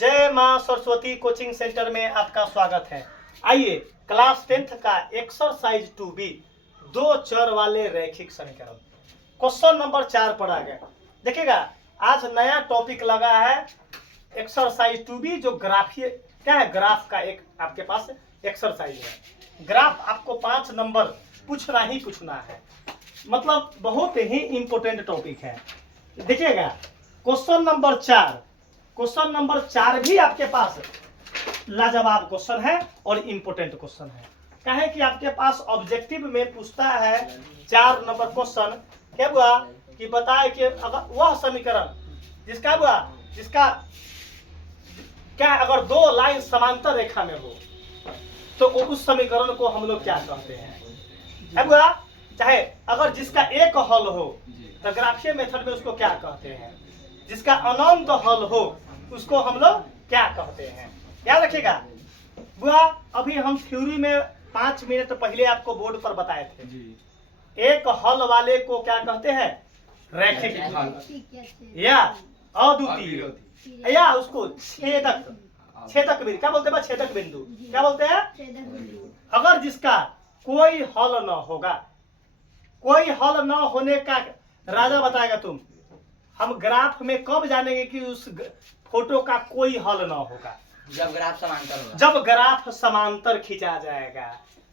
जय मां Saraswati coaching centre में आपका स्वागत है। आइए क्लास 10th का एक्सरसाइज 2B दो चर वाले रैखिक समीकरण क्वेश्चन नंबर 4 पर आ गए। देखिएगा आज नया टॉपिक लगा है एक्सरसाइज 2B जो ग्राफीय क्या है, ग्राफ का एक आपके पास एक्सरसाइज है। ग्राफ आपको 5 नंबर पूछना ही पूछना है, मतलब बहुत ही इंपॉर्टेंट टॉपिक है। देखिएगा क्वेश्चन नंबर 4 भी आपके पास लाजवाब क्वेश्चन है और इंपॉर्टेंट क्वेश्चन है। क्या है कि आपके पास ऑब्जेक्टिव में पूछता है 4 नंबर क्वेश्चन, क्या हुआ कि बताए कि अगर वह समीकरण जिसका क्या अगर दो लाइन समांतर रेखा में हो तो उस समीकरण को हम लोग क्या कहते हैं। क्या हुआ, चाहे अगर जिसका एक हल हो तो ग्राफीय मेथड में उसको क्या कहते हैं, जिसका अनंत हल हो उसको हम लोग क्या कहते हैं। याद रखिएगा बुआ, अभी हम थ्योरी में 5 मिनट पहले आपको बोर्ड पर बताए थे जी। एक हल वाले को क्या कहते हैं, रैखिक हल या अद्वितीय या उसको छेदक बिंदु क्या बोलते हैं, छेदक बिंदु क्या बोलते हैं। अगर जिसका कोई हल न होगा, कोई हल न होने का राजा बताएगा तुम, हम ग्राफ में कब जानेंगे कि उस फोटो का कोई हल न होगा, जब ग्राफ समांतर होगा, जब ग्राफ समांतर खींचा जाएगा।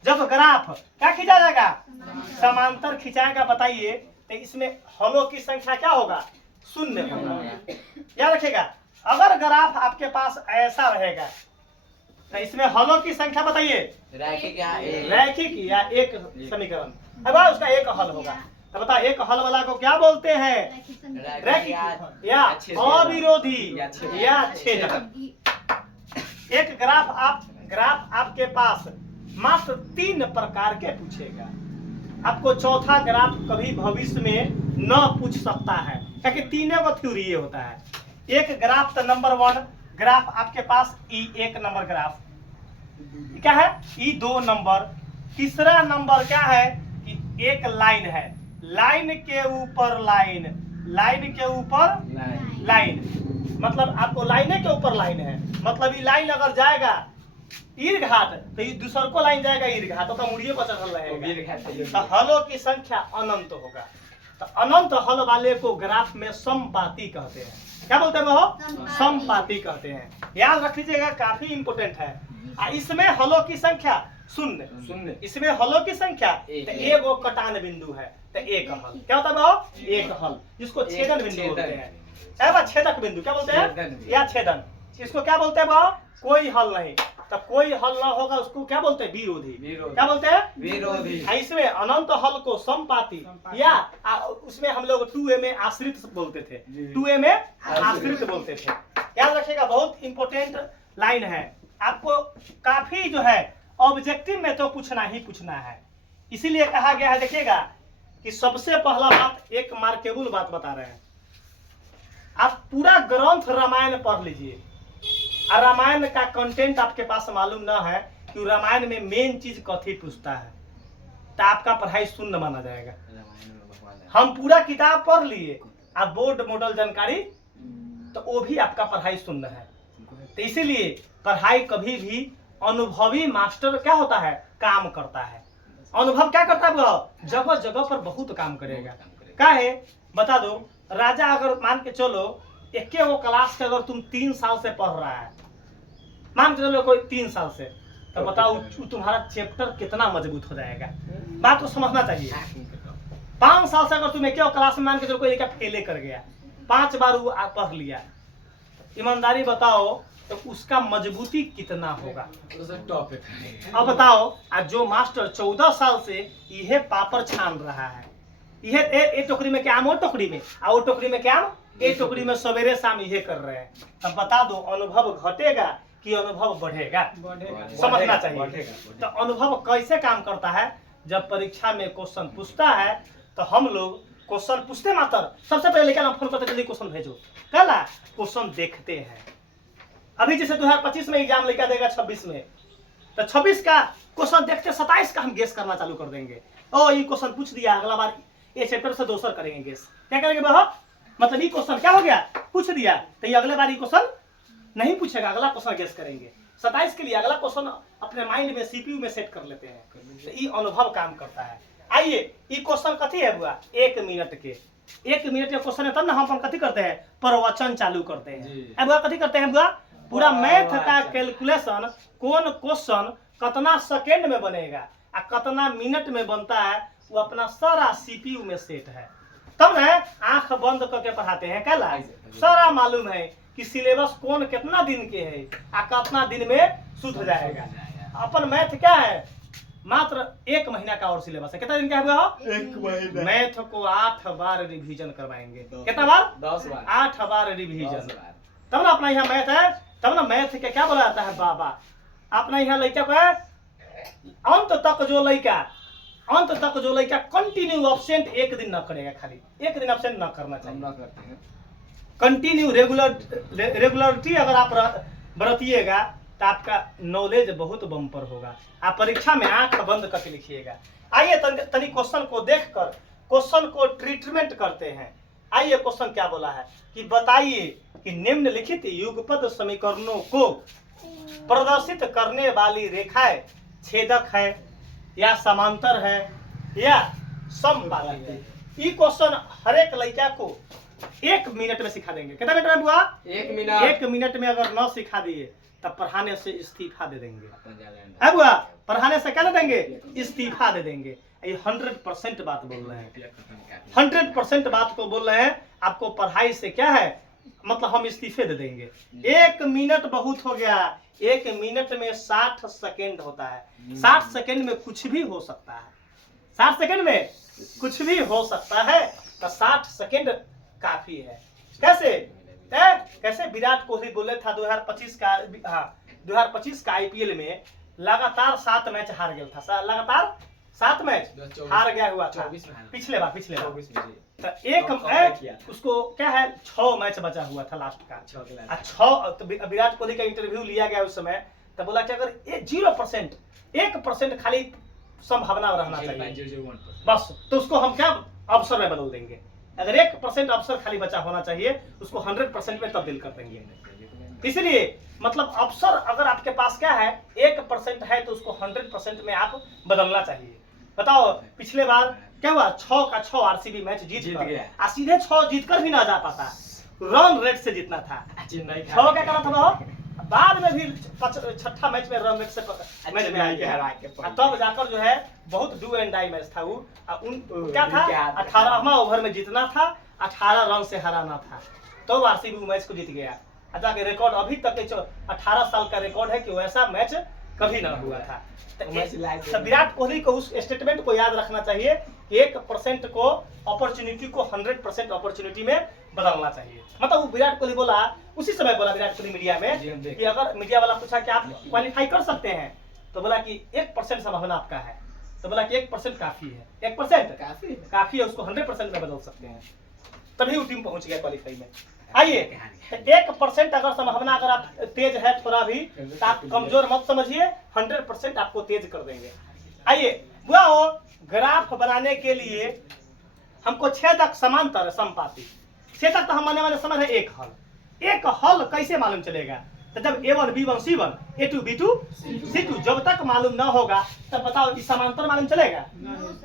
जब ग्राफ क्या खींचा जाएगा, समांतर खिंचाएगा। बताइए तो इसमें हलों की संख्या क्या होगा, 0 होगा। याद रखिएगा अगर ग्राफ आपके पास ऐसा रहेगा तो इसमें हलों की संख्या बताइए, रैखिक या एक समीकरण, अब उसका एक हल होगा। तो बता एक हल वाला को क्या बोलते हैं, रैखिक या अविरोधी या छेदक। एक ग्राफ आपके पास मात्र 3 प्रकार के पूछेगा। आपको चौथा ग्राफ कभी भविष्य में न पूछ सकता है, क्योंकि 3 को थ्योरी ये होता है। एक ग्राफ तो नंबर 1 ग्राफ आपके पास E1 नंबर ग्राफ क्या है, E2 नंबर। तीसरा नंबर क्या है कि एक लाइन है, लाइन के ऊपर लाइन, मतलब आपको लाइने के ऊपर लाइन है, मतलब ये लाइन अगर जाएगा ईर घाट तो ये दूसर को लाइन जाएगा ईर घाट, तो मुड़िए पर चढ़ल रहेगा। तो हलों की संख्या अनंत होगा। तो अनंत हल वाले को ग्राफ में समपाती कहते हैं। क्या बोलते हैं वो, समपाती कहते हैं। याद रख लीजिएगा, काफी इंपोर्टेंट है। इसमें हलों की संख्या 0, इसमें हलों की संख्या तो एगो कटान बिंदु है, तो एक हल क्या होता है वो, एक हल, जिसको छेदन बिंदु बोलते हैं। छेदक बिंदु क्या बोलते हैं, या छेदन, इसको क्या बोलते हैं वो, कोई हल नहीं। तो कोई हल ना होगा उसको क्या बोलते हैं, विरोधी। क्या बोलते हैं, विरोधी। इसमें अनंत हल को समपाती या उसमें हम लोग 2a में आश्रित बोलते थे, 2a में आश्रित बोलते थे। याद रखिएगा बहुत इंपॉर्टेंट लाइन है, आपको काफी जो है ऑब्जेक्टिव में तो पूछना ही पूछना है, इसीलिए कहा गया है। देखिएगा कि सबसे पहला बात, एक मार्केबल बात बता रहे हैं। आप पूरा ग्रंथ रामायण पढ़ लीजिए, और रामायण का कंटेंट आपके पास मालूम ना है कि रामायण में मेन चीज कथी पूछता है, तो आपका पढ़ाई शून्य माना जाएगा। हम पूरा किताब पढ़ लिए, आप बोर्ड मॉडल जानकारी, तो वो भी आपका पढ़ाई शून्य है। तो इसीलिए पढ़ाई कभी भी अनुभवी मास्टर क्या होता है, काम करता है। अनुभव क्या करता है, वो जगह जगह पर बहुत काम करेगा। क्या है बता दो, राजा अगर मान के चलो एक वो क्लास के अगर तुम 3 साल से पढ़ रहा है, मान के चलो कोई 3 साल से, तो बताओ तुम्हारा चैप्टर कितना मजबूत हो जाएगा। बात को समझना चाहिए। 5 साल से अगर तुम एक क्लास में मान के चलो कोई फेले कर गया, 5 बार वो पढ़ लिया, ईमानदारी बताओ तो उसका मजबूती कितना होगा। अब बताओ, आज जो मास्टर 14 साल से यह पापड़ छान रहा है, यह टोकरी में क्या, वो टोकरी में, और वो टोकरी में क्या, ये टोकरी में सवेरे शाम ये कर रहे हैं, तब बता दो अनुभव घटेगा कि अनुभव बढ़ेगा, समझना चाहिए। तो अनुभव कैसे काम करता है, जब परीक्षा में क्वेश्चन पूछता है तो हम लोग क्वेश्चन पूछते मात्र सबसे पहले क्या फोन करते, जल्दी क्वेश्चन भेजो, कल क्वेश्चन देखते हैं। अभी जैसे 2025 में एग्जाम लेकर देगा 26 में, तो 26 का क्वेश्चन देखते 27 का हम गेस करना चालू कर देंगे। ओ ये क्वेश्चन पूछ दिया, अगला बार ये चैप्टर से दोसर करेंगे गेस। क्या करेंगे, मतलब ये क्वेश्चन क्या हो गया, पूछ दिया, तो ये अगले बार ये क्वेश्चन नहीं पूछेगा, अगला क्वेश्चन गेस करेंगे। 27 के लिए अगला क्वेश्चन अपने माइंड में सीपीयू में सेट कर लेते हैं। तो ये अनुभव काम करता है। आइए ये क्वेश्चन कथी है बुआ, 1 मिनट के 1 मिनट के क्वेश्चन है, तब ना हम कथी करते हैं, प्रवचन चालू करते हैं। अब बुआ कथी करते हैं बुआ, पूरा मैथ का कैलकुलेशन कौन क्वेश्चन कितना सेकेंड में बनेगा और कितना मिनट में बनता है, वो अपना सारा सीपीयू में सेट है। तब ना आंख बंद करके पढ़ाते हैं, क्या सारा मालूम है कि सिलेबस कौन कितना दिन के है और कितना दिन में शुद्ध जाएगा। अपन मैथ क्या है, मात्र 1 महीना का और सिलेबस है। कितना दिन का है? 1 महीना। मैथ को 8 बार रिवीजन करवाएंगे। कितना बार? 10 बार। 8 बार रिवीजन, तब ना अपना यहाँ मैथ है। तब ना मैथ के क्या बोला जाता है, बाबा। अपना यहाँ लड़का को है अंत तक जो लड़का कंटिन्यू एब्सेंट 1 दिन न करेगा, खाली 1 दिन एब्सेंट न करना चाहिए। कंटिन्यू रेगुलरिटी अगर आप बरतिएगा तो आपका नॉलेज बहुत बम्पर होगा। आप परीक्षा में आंख बंद करके लिखिएगा। आइए तनी क्वेश्चन को देखकर क्वेश्चन को ट्रीटमेंट करते हैं। आइए क्वेश्चन क्या बोला है कि बताइए कि निम्नलिखित युगपत समीकरणों को प्रदर्शित करने वाली रेखाएं छेदक है या समांतर है या समबाहु है। ये क्वेश्चन हर एक लड़का को 1 मिनट में सिखा देंगे। कितना मिनट में बुआ? 1 मिनट। 1 मिनट में अगर न सिखा दिए तब पढ़ाने से इस्तीफा दे देंगे। है बुआ, पढ़ाने से क्या दे देंगे? इस्तीफा दे देंगे। ये 100% बात बोल रहे हैं, 100% बात को बोल रहे हैं। आपको पढ़ाई से क्या है मतलब, हम इस्तीफे दे देंगे। 1 मिनट बहुत हो गया। 1 मिनट में 60 सेकेंड होता है। 60 सेकेंड में कुछ भी हो सकता है। 60 सेकेंड में कुछ भी हो सकता है, तो 60 सेकेंड काफी है। कैसे विराट कोहली बोले था 2025 का आईपीएल में लगातार 7 मैच हार गया था। लगातार 7 मैच हार गया हुआ था पिछले बार। तो एक उसको क्या है 6 मैच बचा हुआ था लास्ट का। 6 तो विराट कोहली का इंटरव्यू लिया गया उस समय, तो बोला कि अगर 0% 1% खाली संभावना रहना चाहिए बस, तो उसको हम क्या अवसर में बदल देंगे। अगर 1% अवसर खाली बचा होना चाहिए, उसको 100% में तब्दील कर देंगे। इसलिए मतलब अवसर अगर आपके पास क्या है 1% है, तो उसको 100% में आप बदलना चाहिए। बताओ पिछले बार क्या हुआ, 6 का 6 आरसीबी मैच जीत गया। सीधे 6 जीतकर भी ना जा पाता, रन रेट से जीतना था। 6 क्या करना था, बाद में भी 6ठा मैच में रन रेट से मैच में आएंगे, तब जाकर जो है बहुत डू एंड डाई मैच था वो। क्या था 18वां ओवर में जीतना था, 18 रन से हराना था, तो आरसीबी मैच को जीत गया। जाके रिकॉर्ड अभी तक 18 साल का रिकॉर्ड है कि वैसा मैच कभी ना हुआ था। तो विराट कोहली को उस स्टेटमेंट को याद रखना चाहिए कि 1% को अपॉर्चुनिटी को 100% अपॉर्चुनिटी में बदलना चाहिए। मतलब वो विराट कोहली बोला, उसी समय बोला विराट कोहली मीडिया में कि अगर मीडिया वाला पूछा कि आप क्वालिफाई कर सकते हैं, तो बोला कि 1% संभावना आपका है, तो बोला कि 1% काफी है। 1% काफी है, उसको 100% में बदल सकते हैं, तभी वो टीम पहुंच गया क्वालिफाई में। आइए 1% अगर संभावना अगर आप तेज है थोड़ा भी, तो आप कमजोर मत समझिए, 100% आपको तेज कर देंगे। आइए वो ग्राफ बनाने के लिए हमको छेदक समांतर समपाती, छेदक तो हम मानने वाले समझ है एक हल कैसे मालूम चलेगा, तो जब A1 B1 C1 A2 B2 C2 जब तक मालूम ना होगा तब बताओ इस समांतर मालूम चलेगा,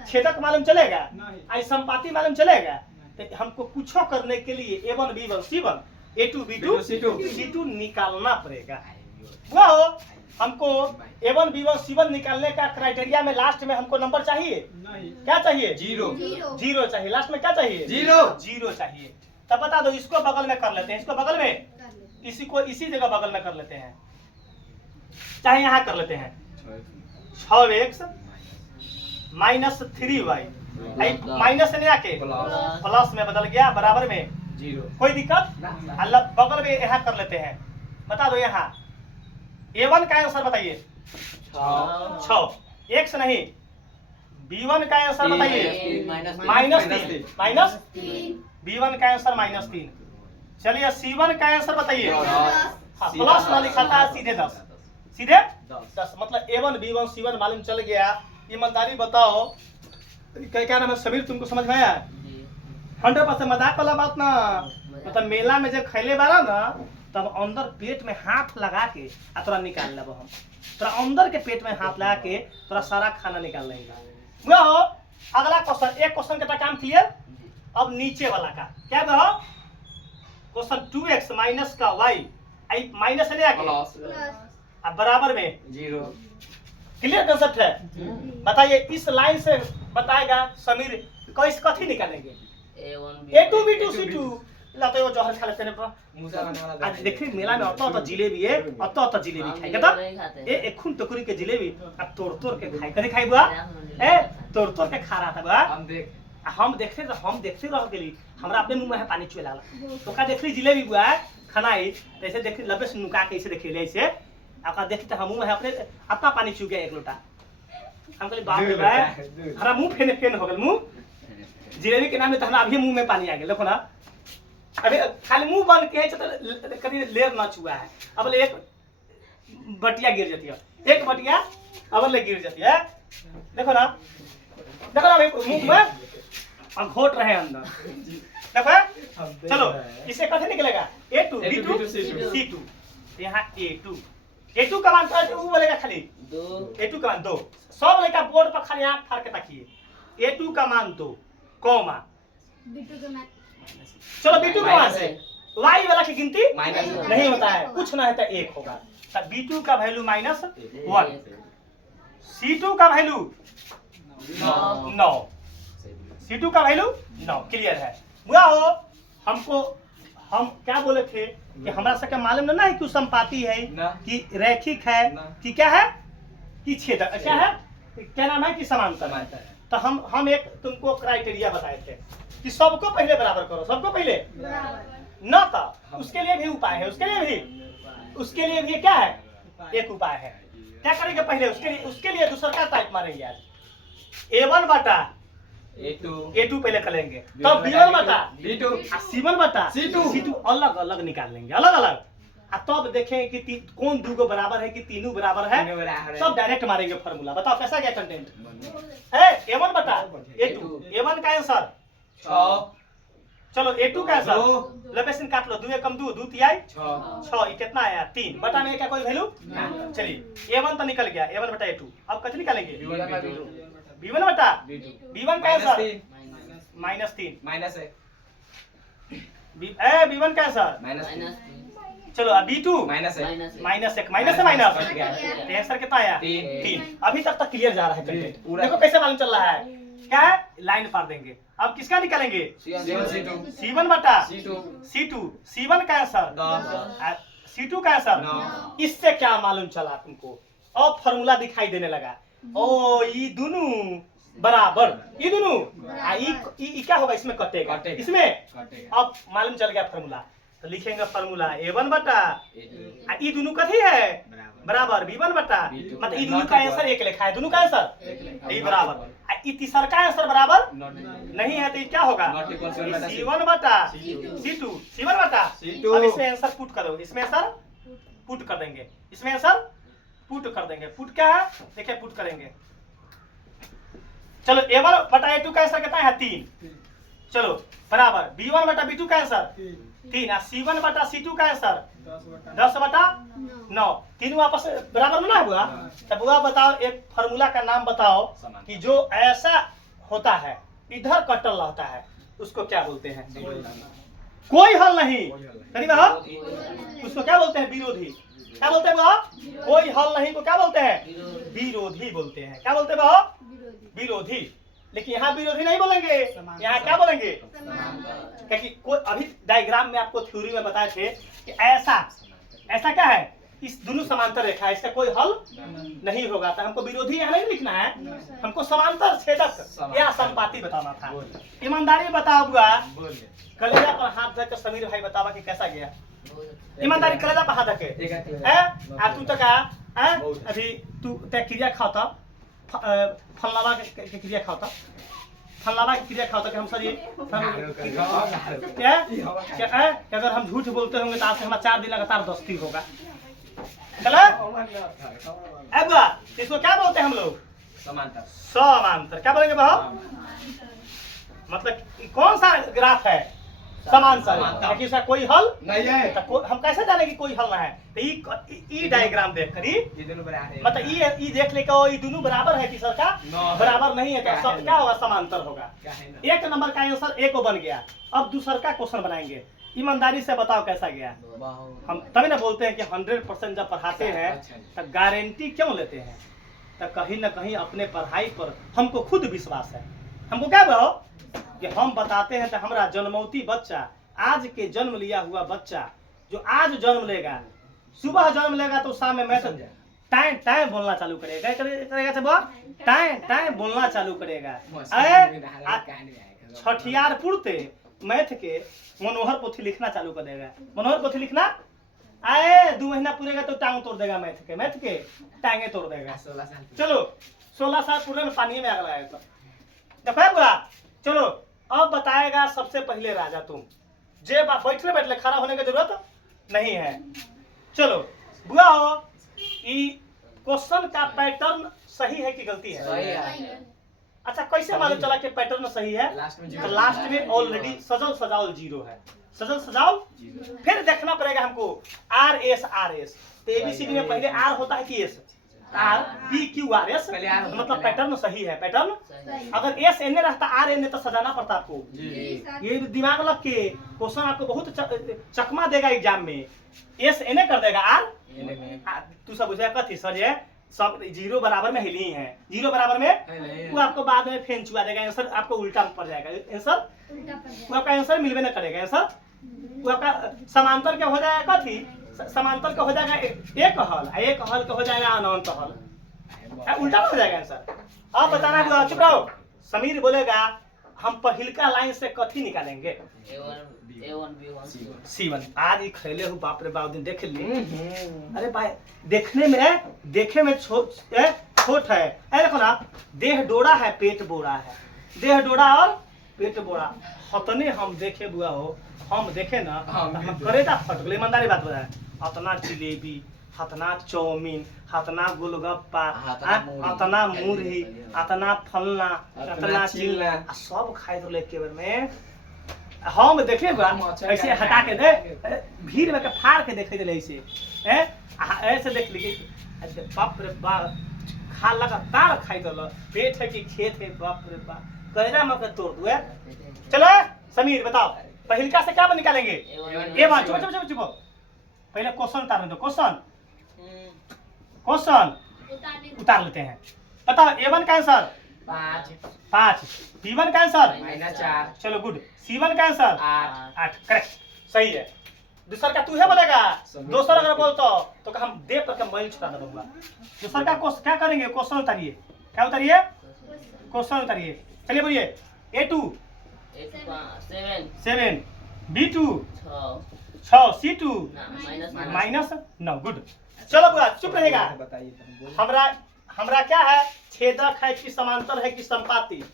छेदक मालूम चलेगा, आई समपाती मालूम चलेगा। तो हमको कुछ करने के लिए A1 B1 C1 A2 B2 C2 निकालना पड़ेगा। वो हमको A1 B1 C1 निकालने का क्राइटेरिया में लास्ट में हमको नंबर चाहिए, क्या चाहिए? 0 चाहिए। लास्ट में क्या चाहिए? 0 चाहिए। तब बता दो, इसको बगल में कर लेते हैं, इसको बगल में, इसी को इसी जगह बगल में कर लेते हैं, चाहे यहाँ कर लेते हैं। 6x माइनस 3y माइनस से आके प्लस में बदल गया, बराबर में 0। कोई दिक्कत? अल्लाह बगल में यहाँ कर लेते हैं। बता दो यहाँ A1 का आंसर बताइए 6, x नहीं, B1 का आंसर बताइए -3 B1 का आंसर -3। चलिए C1 का आंसर बताइए, प्लस ना लिखा था, सीधे 10 मतलब A1 B1 C1 मालूम चल गया। ईमानदारी बताओ क्या नाम है समीर, तुमको समझ में आया? 100% मजाक वाला बात ना, मतलब मेला में जब खैले बारा ना तब अंदर पेट में हाथ लगा के तोरा निकाल लेब हम, तोरा अंदर के पेट में हाथ लगा के तोरा सारा खाना निकाल लेंगे। हो अगला क्वेश्चन, एक क्वेश्चन का काम क्लियर। अब नीचे वाला का क्या बहो, क्वेश्चन 2x माइनस का y माइनस ले आके अब बराबर में 0। क्लियर कंसेप्ट है। बताइए इस लाइन से बताएगा समीर कैसे कथी निकालेंगे, A2 B2 C2 लाते वो जहर खा लेते हैं। आज देखिए मेला में अत जिलेबी है, अत जिलेबी खाएगा तब ए एखुन टोकरी के जिलेबी अब तोड़ के खाए, कथी खाई बुआ ए तोड़ के खा रहा था बुआ। हम देखते रह गेली, हमरा अपने मुंह में पानी चुए लागल। तो का देख ली जिलेबी बुआ खानाई ऐसे देख लबे से नुका के ऐसे देख ले ऐसे आपका देखते हम मुंह में अपने अपना पानी चू गया एक लोटा। हम कहली बाप रे भाई हमारा मुंह फेन हो गेल, मुंह जिलेबी के नाम में तो हमरा अभी मुंह में पानी आ गेल। देखो ना अभी खाली मुंह बंद के तो कभी लेर ना छुआ है, अब एक बटिया गिर जाती है, एक बटिया अब ले गिर जाती है। देखो ना मुंह में हम घोट रहे हैं अंदर। देखो चलो इसे कैसे निकलेगा A2 B2 C2, यहाँ A2 का मान वो बोलेगा खाली 2, A2 का मान 2। सब लेकर बोर्ड पर खाली आंख फाड़ के ताकिए। A2 का मान 2 कॉमा B2 का मान, चलो B2 का मान से y वाला की गिनती नहीं होता है, कुछ ना है तो 1 होगा। तब B2 का वैल्यू -1, C2 का वैल्यू 9, C2 का वैल्यू 9। क्लियर है बुआ हो। हमको हम क्या बोले थे कि हमारा सबका मालूम ना है कि संपाती है कि रैखिक है कि क्या है कि छेदक, क्या है क्या नाम है कि समांतर है। तो हम एक तुमको क्राइटेरिया बताए थे कि सबको पहले बराबर करो, सबको पहले न था। उसके लिए भी उपाय है, उसके लिए भी क्या है एक उपाय है। क्या करेंगे पहले उसके लिए दूसरा का टाइप मारेंगे आज A1 बटा A2 पहले कर लेंगे, तब B1 बटा B2 C1 बटा C2 अलग अलग निकाल लेंगे, अलग अलग। तब देखें कि कौन दूगो बराबर है कि तीनों बराबर है, सब डायरेक्ट मारेंगे फार्मूला। बताओ कैसा गया कंटेंट है। A1 बटा A2, A1 का आंसर 6, चलो A2 का आंसर लपेशन काट लो, 2 कम 2 तिहाई 6, ये कितना आया 3 बटा में क्या कोई वैल्यू। चलिए A1 तो निकल गया, A1 बटा A2। अब कितनी निकालेंगे B1 बटा B1 का आंसर -3 B1 का आंसर। चलो अब B2 -1 माइनस से माइनस आंसर कितना आया 3। अभी तक क्लियर जा रहा है कंटेंट। देखो कैसे मालूम चल रहा है, क्या है लाइन पार देंगे। अब किसका निकालेंगे C1 बटा C2, C1 का आंसर C2 का आंसर। इससे क्या मालूम चला तुमको, अब फॉर्मूला दिखाई देने लगा। ओ ये दोनों बराबर, ये दोनों क्या होगा इसमें कटेगा, इसमें अब मालूम चल गया फॉर्मूला। तो लिखेंगे फॉर्मूला A1 बटा ये दोनों कथी है बराबर B1 बटा, मतलब ये दोनों का आंसर एक लिखा है, दोनों का आंसर ये बराबर। ये तीसरा का आंसर बराबर नहीं है तो ये क्या होगा C1 बटा C2, C1 बटा। अब इसमें आंसर पुट करो, इसमें आंसर पुट कर देंगे, इसमें आंसर पुट कर देंगे। पुट क्या है देखिए, पुट करेंगे। चलो A1 बटा A2 का आंसर कितना है 3, चलो बराबर B1 बटा B2 का आंसर 3 और C1 बटा C2 का आंसर 10 बटा 9। तीनों आपस में बराबर में ना हुआ। तब बुआ बताओ एक फार्मूला का नाम बताओ कि जो ऐसा होता है इधर कटल रहता है उसको क्या बोलते हैं। कोई हल नहीं, उसको क्या बोलते हैं विरोधी। क्या बोलते हैं वह, कोई हल नहीं को क्या बोलते हैं विरोधी बोलते हैं। क्या बोलते हैं वह विरोधी। लेकिन यहाँ विरोधी नहीं बोलेंगे, यहाँ क्या बोलेंगे क्योंकि कोई अभी डायग्राम में आपको थ्योरी में बताए थे कि ऐसा क्या है इस दोनों समांतर रेखा है, इसका कोई हल नहीं होगा। तो हमको विरोधी यहाँ नहीं लिखना है, हमको समांतर छेदक या संपाती बताना था। ईमानदारी बताओ बुआ, कलेजा पर हाथ धर कर समीर भाई बतावा कि कैसा गया। ईमानदारी कलेजा पर हाथ धर के तू तो कहा अभी तू क्रिया खाता फलनावा के क्रिया खाता, फलनावा की क्रिया खाता कि हम सर ये क्या अगर हम झूठ बोलते होंगे तो आज से हमारा 4 दिन लगातार 10 दिन होगा। चला इसको क्या बोलते हैं हम लोग समांतर। क्या बोलेंगे भाव, मतलब कौन सा ग्राफ है समांतर लेकिन इसका कोई हल नहीं है। तो हम कैसे जाने कि कोई हल ना है? तो ई डायग्राम देख करी मतलब ई देख ले कि दोनों बराबर है कि सर का बराबर नहीं है तो सब क्या होगा? समांतर होगा। एक नंबर का आंसर एक बन गया। अब दूसरा का क्वेश्चन बनाएंगे। ईमानदारी से बताओ कैसा गया? हम तभी ना बोलते हैं कि 100% जब पढ़ाते हैं तो गारंटी क्यों लेते हैं? तो कहीं ना कहीं अपने पढ़ाई पर हमको खुद विश्वास है। हमको क्या बोलो कि हम बताते हैं तो हमारा जन्मौती बच्चा, आज के जन्म लिया हुआ बच्चा जो आज जन्म लेगा, सुबह जन्म लेगा तो शाम में मैथ टाइम टाइम बोलना चालू करेगा टाइम टाइम बोलना चालू करेगा। छठियारपुर ते मैथ के मनोहर पोथी लिखना चालू कर देगा। मनोहर पोथी लिखना 2 महीना पूरेगा तो टांग तोड़ देगा। मैथ के टांगे तोड़ देगा। चलो 16 साल पूरे में पानी में आग लगाएगा। देखो बुआ, चलो अब बताएगा सबसे पहले राजा तुम। जे बैठले खड़ा होने की जरूरत नहीं है। चलो बुआ हो, क्वेश्चन का पैटर्न सही है कि गलती है? सही है। अच्छा कैसे मालूम चला कि पैटर्न सही है? लास्ट में ऑलरेडी सजल सजावल 0 है। सजल सजावल फिर देखना पड़ेगा हमको RS RS। तो ABCD में पहले R होता है कि S? RPQRS मतलब पैटर्न सही है। पैटर्न अगर SN रहता RN तो सजाना पड़ता आपको। ये दिमाग लग के क्वेश्चन आपको बहुत चकमा देगा एग्जाम में। SN कर देगा R तू सब बुझे कथी सर ये सब 0 बराबर में हिली है। 0 बराबर में वो आपको बाद में फेन चुआ देगा। आंसर आपको उल्टा पड़ जाएगा। आंसर वो आपका आंसर मिलवे ना करेगा। आंसर वो आपका समांतर क्या हो जाएगा? कथी समांतर का हो जाएगा एक हल का हो जाएगा अनंत हल। उल्टा हो जाएगा आंसर। अब बताना चुप रहो। समीर बोलेगा हम पहिलका लाइन से कथी निकालेंगे? C1। आज ही खेले हो बाप रे बाप दिन देख ली। अरे भाई देखे में छोट है। देखो ना, देह डोरा है पेट बोरा है। देह डोरा और पेट बोरा हतने हम देखे बुआ हो, हम देखे ना हम करेगा फट गए। ईमानदारी बात बताए, हतना जिलेबी, हतना चाउमीन, हतना गोलगप्पा, हतना मुरही, हतना फलना, हतना चिल्ला सब खाए तो एक बार में हम देखे ऐसे हटा के दे भीड़ में के फाड़ के देखे दिले ऐसे देख ली बाप रे बाप खा लगातार खाई दल। पेट है कि खेत है? बाप रे बाप करेगा मत तोड़ दू। चलो समीर बताओ पहिलका से क्या निकालेंगे? A1। चुप पहले क्वेश्चन उतारने दो। क्वेश्चन उतार लेते हैं। बताओ A1 का आंसर 5, B1 का आंसर -4। चलो गुड। C1 का आंसर 8 करेक्ट सही है। दूसरा का तू है बोलेगा। दूसरा अगर बोलता तो हम देव करके मैल छुड़ा दूंगा। दूसरा का क्या करेंगे? क्वेश्चन उतारिए। क्या उतारिए? क्वेश्चन उतारिए। चलिए बोलिए A2 7, B2 6, C2 -9 गुड। चलो बुआ चुप रहेगा। हमरा क्या है? छेदक है कि समांतर है कि संपाती?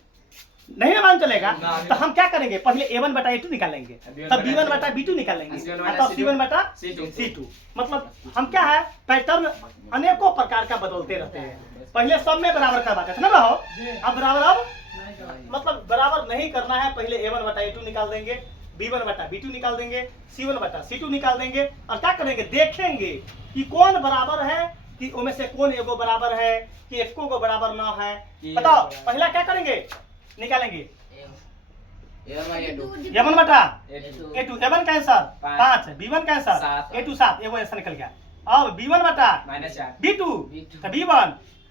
नहीं ना मान चलेगा। तो हम क्या करेंगे? पहले A1 बटा A2 निकालेंगे, तब B1 बटा B2 निकालेंगे, तब C1 बटा C2। मतलब हम क्या है पैटर्न अनेकों प्रकार का बदलते रहते हैं। पहले सब में बराबर करवाते थे ना रहो। अब बराबर मतलब बराबर नहीं करना है। पहले A1 बटा A2 निकाल देंगे, B1 बटा B2 निकाल देंगे, C1 बटा C2 निकाल देंगे और क्या करेंगे? देखेंगे कि कौन बराबर है कि उनमें से कौन एगो बराबर है कि एको को बराबर ना है। बताओ पहला क्या करेंगे? निकालेंगे A1 बटा A2। A1 का आंसर 5, B1 का आंसर A2 7। एगो आंसर निकल गया। अब B1 बटा B2 तो B1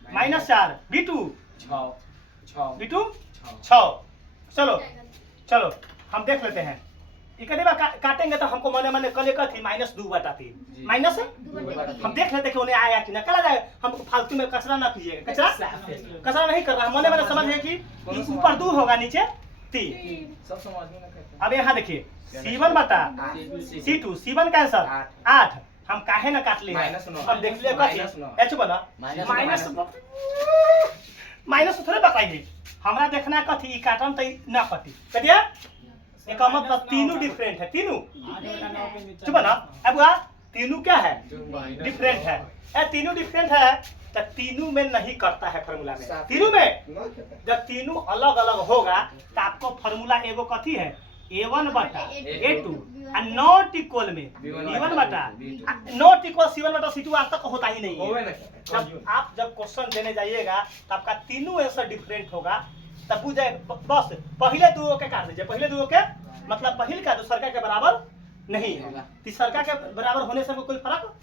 -4, B2 6। चलो हम देख लेते हैं। काटेंगे तो हमको मने कल थी -2 बटा 3 माइनस हम देख लेते कि उन्हें आया कि ना कल जाए। हमको फालतू में कचरा ना कीजिएगा। कचरा नहीं कर रहा। मने समझ है कि ऊपर 2 होगा नीचे 3। अब यहाँ देखिए C1 बटा C2। C1 का आंसर 8। हम काहे ना काट ले? अब देख लिया माइनस थोड़े बताइए। हमरा देखना कथी काटन त ना कटी कटिया एक मतलब तीनों डिफरेंट है। तीनों चुप ना। अब तीनों क्या है? डिफरेंट है। तीनों डिफरेंट है तो तीनों में नहीं करता है फॉर्मूला में। तीनों में जब तीनों अलग अलग होगा तो आपको फॉर्मूला एगो कथी है? A1 बटा A2 और नॉट इक्वल में B1 बटा नॉट इक्वल C1 बटा C2 आज तक होता ही नहीं है। जब क्वेश्चन देने जाइएगा तो आपका तीनों आंसर डिफरेंट होगा, तब पूछ जाए बस पहले दो के काट दीजिए, पहले दो के मतलब पहले का दूसरका के बराबर नहीं है, तीसरका के बराबर होने से कोई फर्क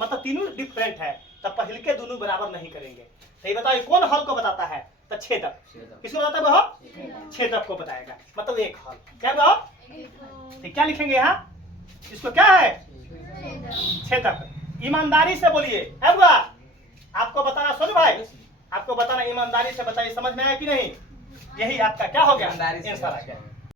मतलब तीनों डिफरेंट है, तब पहले के दोनों बराबर नहीं करेंगे। तो ये बताइए कौन हल को बताता है? तो छेदक। किसको बताता है वह? छेदक को बताएगा, मतलब एक हल। क्या बताओ? तो क्या लिखेंगे यहाँ? इसको क्या है? छेदक। ईमानदारी से बोलिए है बुआ, आपको बताना सुन भाई, आपको बताना ईमानदारी से बताइए, समझ में आया कि नहीं? यही आपका क्या हो गया? आंसर आ गया।